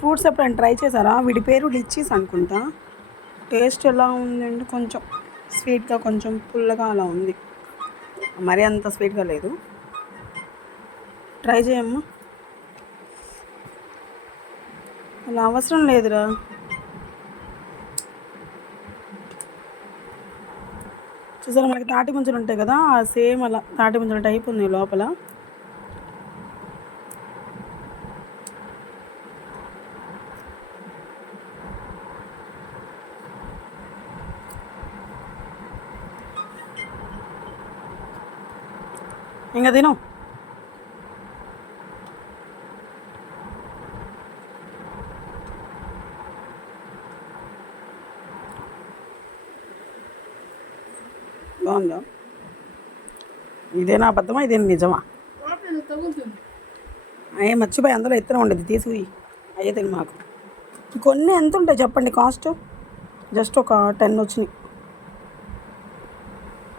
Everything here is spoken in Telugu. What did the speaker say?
ఫ్రూట్స్ ఎప్పుడైనా ట్రై చేశారా? వీడి పేరు లిచ్చీస్ అనుకుంటా. టేస్ట్ ఎలా ఉందండి? కొంచెం స్వీట్గా కొంచెం పుల్లగా అలా ఉంది, మరీ అంత స్వీట్గా లేదు. ట్రై చేయమ్మా. అలా అవసరం లేదురా. చూసారా మనకి తాటి ముంజలు ఉంటాయి కదా, సేమ్ అలా తాటి ముంజల టైప్ ఉంది లోపల. ఇంకా తిను. బాగుందా? ఇదేనా అబద్ధమా, ఇదేనా నిజమా? అయ్యే మర్చిపోయి అందులో ఎత్తున ఉండేది తీసుకుని అయ్యే తిని మాకు. కొన్ని ఎంత ఉంటాయి చెప్పండి కాస్ట్? జస్ట్ ఒక 10 వచ్చినాయి.